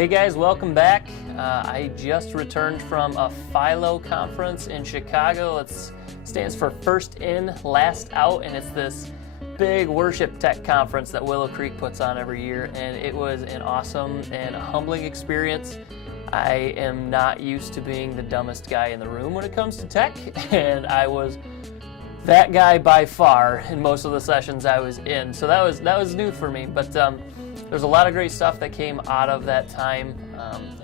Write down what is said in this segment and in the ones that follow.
Hey guys, welcome back. I just returned from a Philo conference in Chicago. It stands for First In, Last Out, and it's this big worship tech conference that Willow Creek puts on every year, and it was an awesome and humbling experience. I am not used to being the dumbest guy in the room when it comes to tech, and I was that guy by far in most of the sessions I was in, so that was new for me, but there's a lot of great stuff that came out of that time,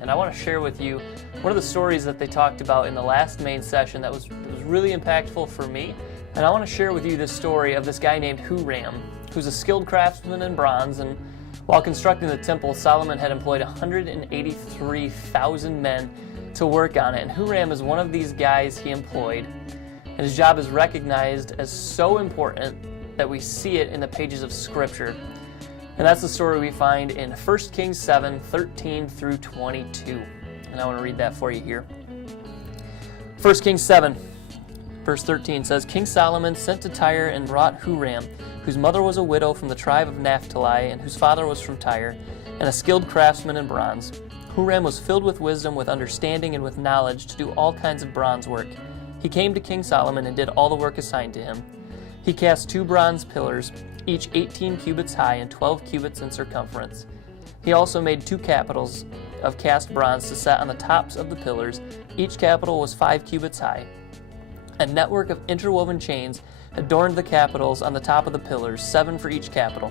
and I want to share with you one of the stories that they talked about in the last main session that was really impactful for me. And I want to share with you this story of this guy named Huram, who's a skilled craftsman in bronze, and while constructing the temple, Solomon had employed 183,000 men to work on it, and Huram is one of these guys he employed, and his job is recognized as so important that we see it in the pages of Scripture. And that's the story we find in 1 Kings 7, 13 through 22. And I want to read that for you here. 1 Kings 7, verse 13 says, King Solomon sent to Tyre and brought Huram, whose mother was a widow from the tribe of Naphtali, and whose father was from Tyre, and a skilled craftsman in bronze. Huram was filled with wisdom, with understanding, and with knowledge to do all kinds of bronze work. He came to King Solomon and did all the work assigned to him. He cast 2 bronze pillars, each 18 cubits high and 12 cubits in circumference. He also made 2 capitals of cast bronze to set on the tops of the pillars. Each capital was 5 cubits high. A network of interwoven chains adorned the capitals on the top of the pillars, 7 for each capital.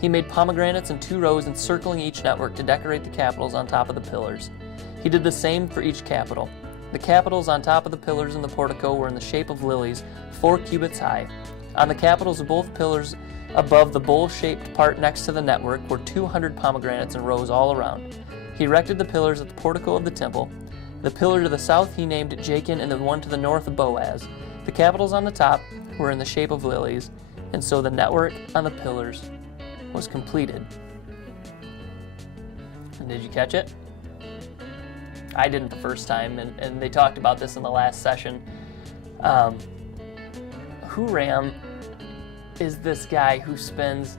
He made pomegranates in 2 rows encircling each network to decorate the capitals on top of the pillars. He did the same for each capital. The capitals on top of the pillars in the portico were in the shape of lilies, 4 cubits high. On the capitals of both pillars above the bowl-shaped part next to the network were 200 pomegranates in rows all around. He erected the pillars at the portico of the temple. The pillar to the south he named Jachin, and the one to the north Boaz. The capitals on the top were in the shape of lilies, and so the network on the pillars was completed. And did you catch it? I didn't the first time, and they talked about this in the last session. Huram is this guy who spends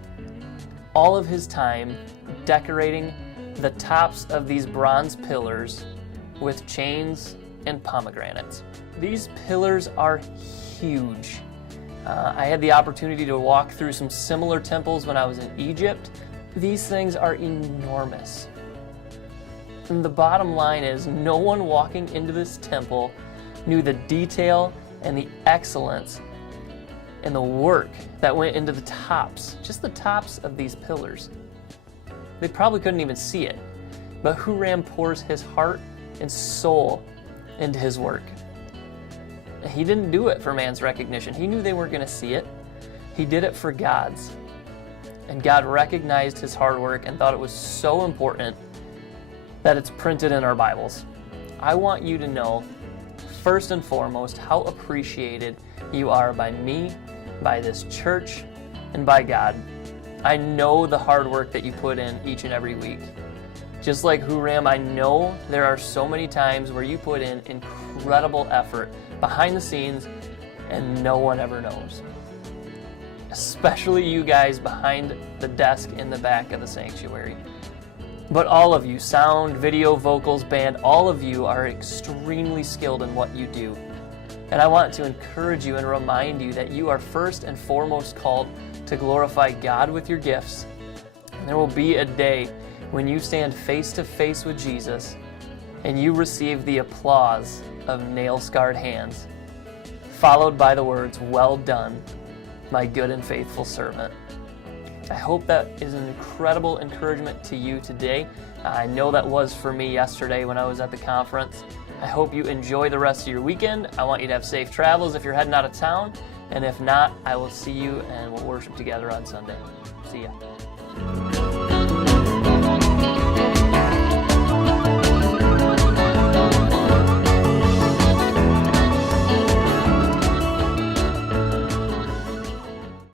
all of his time decorating the tops of these bronze pillars with chains and pomegranates. These pillars are huge. I had the opportunity to walk through some similar temples when I was in Egypt. These things are enormous. And the bottom line is, no one walking into this temple knew the detail and the excellence and the work that went into the tops, just the tops of these pillars. They probably couldn't even see it, but Huram pours his heart and soul into his work. He didn't do it for man's recognition. He knew they weren't going to see it. He did it for God's. And God recognized his hard work and thought it was so important that it's printed in our Bibles. I want you to know, first and foremost, how appreciated you are by me, by this church, and by God. I know the hard work that you put in each and every week. Just like Huram, I know there are so many times where you put in incredible effort behind the scenes and no one ever knows. Especially you guys behind the desk in the back of the sanctuary. But all of you, sound, video, vocals, band, all of you are extremely skilled in what you do. And I want to encourage you and remind you that you are first and foremost called to glorify God with your gifts. And there will be a day when you stand face to face with Jesus and you receive the applause of nail-scarred hands, followed by the words, "Well done, my good and faithful servant." I hope that is an incredible encouragement to you today. I know that was for me yesterday when I was at the conference. I hope you enjoy the rest of your weekend. I want you to have safe travels if you're heading out of town. And if not, I will see you and we'll worship together on Sunday. See ya.